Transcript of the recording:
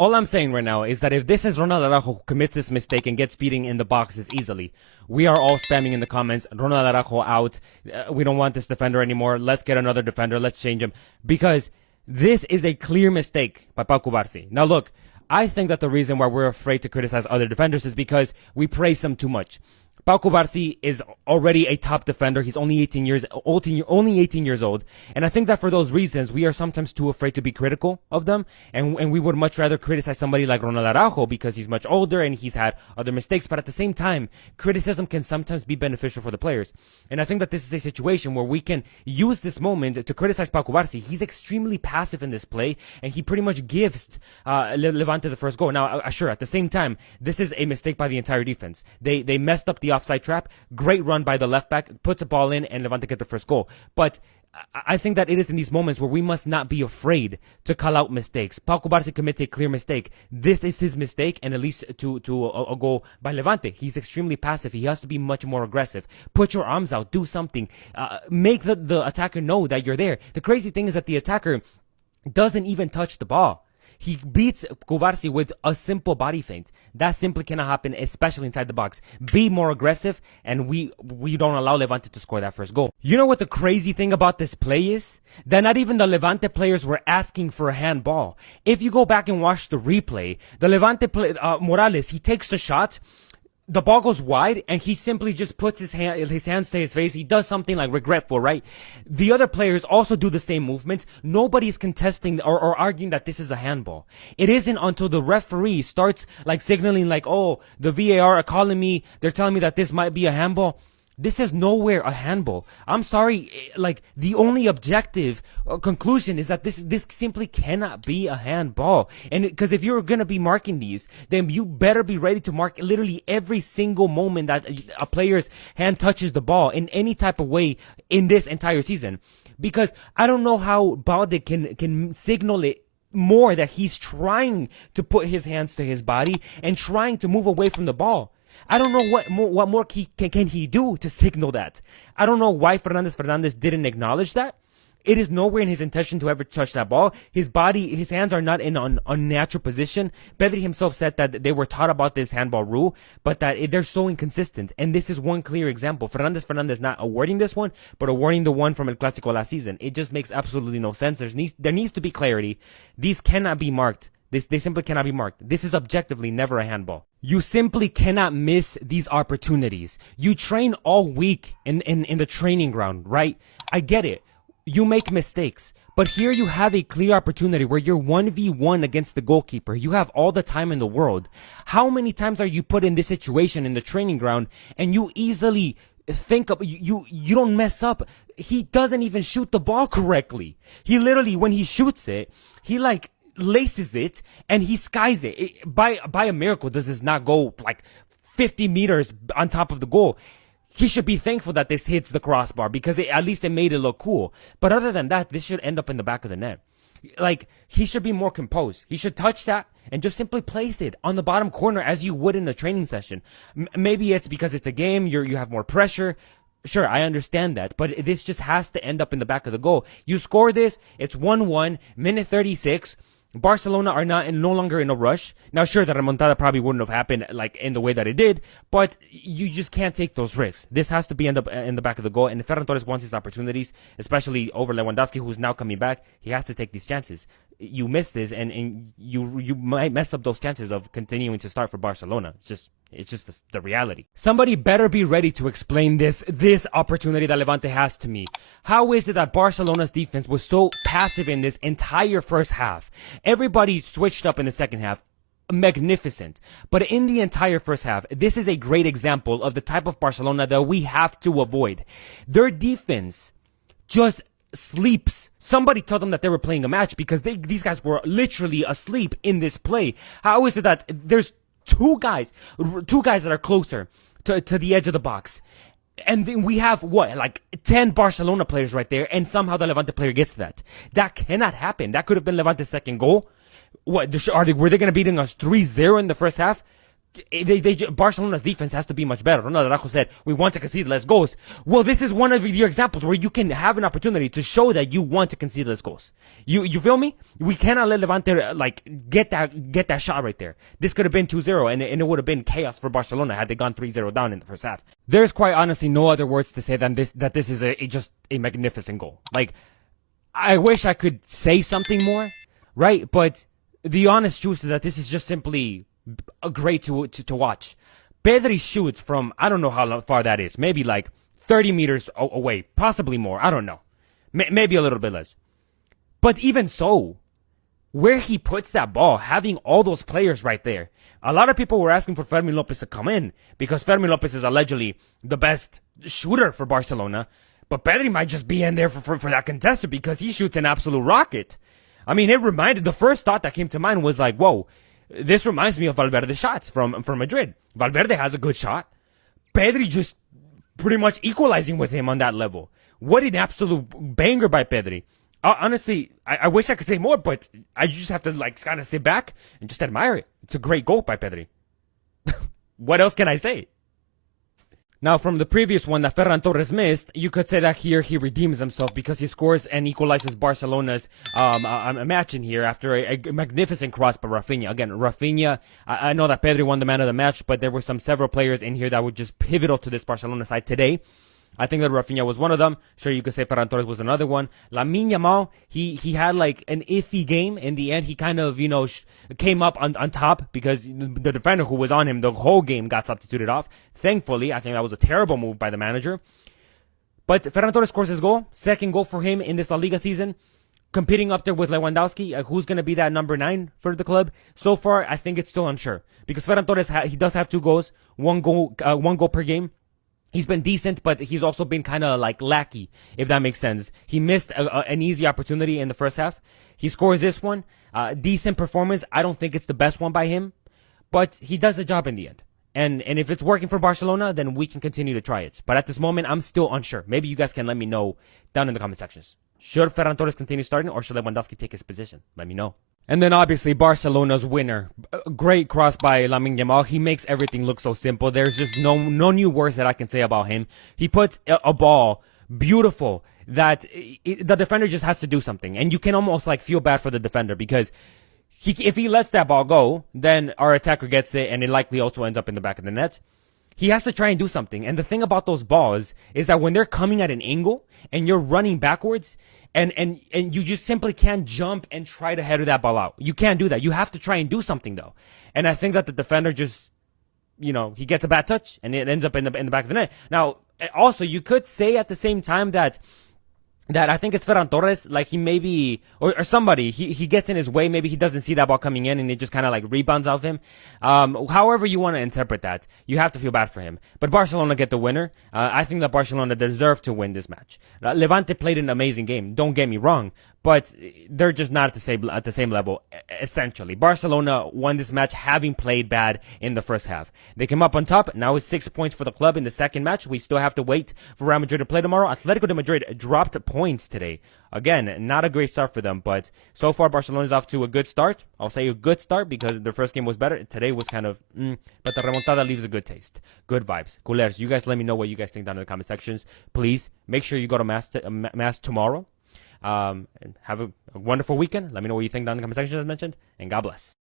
All I'm saying right now is that if this is Ronald Araujo who commits this mistake and gets beating in the boxes easily, we are all spamming in the comments, Ronald Araujo out, we don't want this defender anymore, let's get another defender, let's change him. Because this is a clear mistake by Pau Cubarsí. Now look, I think that the reason why we're afraid to criticize other defenders is because we praise them too much. Pau Cubarsí is already a top defender. He's only 18 years old, and I think that for those reasons, we are sometimes too afraid to be critical of them, and we would much rather criticize somebody like Ronald Araujo because he's much older and he's had other mistakes. But at the same time, criticism can sometimes be beneficial for the players, and I think that this is a situation where we can use this moment to criticize Pau Cubarsí. He's extremely passive in this play, and he pretty much gives Levante the first goal. Now, sure, at the same time, this is a mistake by the entire defense. They messed up the offside trap. Great run by the left back, puts a ball in, and Levante get the first goal. But I think that it is in these moments where we must not be afraid to call out mistakes. Pau Cubarsí commits a clear mistake. This is his mistake, and at least to a goal by Levante. He's extremely passive. He has to be much more aggressive. Put your arms out. Do something. Make the attacker know that you're there. The crazy thing is that the attacker doesn't even touch the ball. He beats Cubarsí with a simple body feint. That simply cannot happen, especially inside the box. Be more aggressive, and we don't allow Levante to score that first goal. You know what the crazy thing about this play is? That not even the Levante players were asking for a handball. If you go back and watch the replay, the Levante Morales, he takes the shot. The ball goes wide, and he simply just puts his hands to his face. He does something like regretful, right? The other players also do the same movements. Nobody's contesting or arguing that this is a handball. It isn't until the referee starts like signaling like, oh, the VAR are calling me. They're telling me that this might be a handball. This is nowhere a handball. I'm sorry, like the only objective conclusion is that this simply cannot be a handball. And because if you're gonna be marking these, then you better be ready to mark literally every single moment that a player's hand touches the ball in any type of way in this entire season. Because I don't know how Balde can signal it more that he's trying to put his hands to his body and trying to move away from the ball. I don't know what more can he do to signal that. I don't know why Fernandez didn't acknowledge that. It is nowhere in his intention to ever touch that ball. His hands are not in an unnatural position. Pedri himself said that they were taught about this handball rule, but that they're so inconsistent. And this is one clear example. Fernandez not awarding this one, but awarding the one from El Clásico last season. It just makes absolutely no sense. There needs to be clarity. These cannot be marked. They simply cannot be marked. This is objectively never a handball. You simply cannot miss these opportunities. You train all week in the training ground, right? I get it. You make mistakes. But here you have a clear opportunity where you're 1v1 against the goalkeeper. You have all the time in the world. How many times are you put in this situation in the training ground and you easily think of, you don't mess up? He doesn't even shoot the ball correctly. He literally, when he shoots it, he like laces it and he skies it. By a miracle does this not go like 50 meters on top of the goal. He should be thankful that this hits the crossbar because at least it made it look cool. But other than that, this should end up in the back of the net. Like, he should be more composed. He should touch that and just simply place it on the bottom corner as you would in a training session. Maybe it's because it's a game, you have more pressure. Sure, I understand that, but this just has to end up in the back of the goal. You score this, it's 1-1, minute 36. Barcelona are no longer in a rush. Now, sure, the remontada probably wouldn't have happened like in the way that it did, but you just can't take those risks. This has to be in the back of the goal, and if Ferran Torres wants his opportunities, especially over Lewandowski, who's now coming back, he has to take these chances. You miss this, and you might mess up those chances of continuing to start for Barcelona. It's just the reality. Somebody better be ready to explain this opportunity that Levante has to me. How is it that Barcelona's defense was so passive in this entire first half? Everybody switched up in the second half. Magnificent. But in the entire first half, this is a great example of the type of Barcelona that we have to avoid. Their defense just sleeps. Somebody told them that they were playing a match because these guys were literally asleep in this play. How is it that there's two guys that are closer to the edge of the box? And then we have, like 10 Barcelona players right there, and somehow the Levante player gets that. That cannot happen. That could have been Levante's second goal. Were they going to beating us 3-0 in the first half? Barcelona's defense has to be much better. Ronald Araujo said, we want to concede less goals. Well, this is one of your examples where you can have an opportunity to show that you want to concede less goals. You feel me? We cannot let Levante get that shot right there. This could have been 2-0 and it would have been chaos for Barcelona had they gone 3-0 down in the first half. There's quite honestly no other words to say than that this is just a magnificent goal. Like, I wish I could say something more, right? But the honest truth is that this is just simply great to watch. Pedri shoots from, I don't know how far that is, maybe like 30 meters away, possibly more, I don't know. Maybe a little bit less. But even so, where he puts that ball, having all those players right there, a lot of people were asking for Fermin Lopez to come in because Fermin Lopez is allegedly the best shooter for Barcelona, but Pedri might just be in there for that contested because he shoots an absolute rocket. I mean, the first thought that came to mind was like, whoa, this reminds me of Valverde's shots from Madrid. Valverde has a good shot. Pedri just pretty much equalizing with him on that level. What an absolute banger by Pedri. Honestly, I wish I could say more, but I just have to kind of sit back and just admire it. It's a great goal by Pedri. What else can I say? Now, from the previous one that Ferran Torres missed, you could say that here he redeems himself because he scores and equalizes Barcelona's match in here after a magnificent cross by Rafinha. Again, Rafinha, I know that Pedri won the man of the match, but there were several players in here that were just pivotal to this Barcelona side today. I think that Rafinha was one of them. Sure, you could say Ferran Torres was another one. Lamine Yamal, he had an iffy game. In the end, he kind of, came up on top because the defender who was on him the whole game got substituted off. Thankfully, I think that was a terrible move by the manager. But Ferran Torres scores his goal. Second goal for him in this La Liga season. Competing up there with Lewandowski. Who's going to be that number 9 for the club? So far, I think it's still unsure. Because Ferran Torres, he does have 2 goals. One goal per game. He's been decent, but he's also been kind of lackey, if that makes sense. He missed an easy opportunity in the first half. He scores this one. Decent performance. I don't think it's the best one by him, but he does the job in the end. And if it's working for Barcelona, then we can continue to try it. But at this moment, I'm still unsure. Maybe you guys can let me know down in the comment sections. Should Ferran Torres continue starting, or should Lewandowski take his position? Let me know. And then obviously Barcelona's winner. A great cross by Lamine Yamal. He makes everything look so simple. There's just no new words that I can say about him. He puts a ball beautiful that the defender just has to do something. And you can almost feel bad for the defender because if he lets that ball go, then our attacker gets it and it likely also ends up in the back of the net. He has to try and do something. And the thing about those balls is that when they're coming at an angle and you're running backwards, and you just simply can't jump and try to header that ball out. You can't do that. You have to try and do something, though. And I think that the defender just, he gets a bad touch, and it ends up in the back of the net. Now, also, you could say at the same time that I think it's Ferran Torres, he maybe, or somebody, he gets in his way, maybe he doesn't see that ball coming in, and it just kind of rebounds off him. However you want to interpret that, you have to feel bad for him. But Barcelona get the winner. I think that Barcelona deserved to win this match. Levante played an amazing game, don't get me wrong, but they're just not at the same level, essentially. Barcelona won this match having played bad in the first half. They came up on top. Now it's 6 points for the club in the second match. We still have to wait for Real Madrid to play tomorrow. Atletico de Madrid dropped points today. Again, not a great start for them, but so far Barcelona's off to a good start. I'll say a good start because their first game was better. Today was kind of, but the remontada leaves a good taste. Good vibes. Culers, you guys let me know what you guys think down in the comment sections. Please, make sure you go to mass tomorrow. And have a wonderful weekend. Let me know what you think down in the comment section as mentioned, and God bless.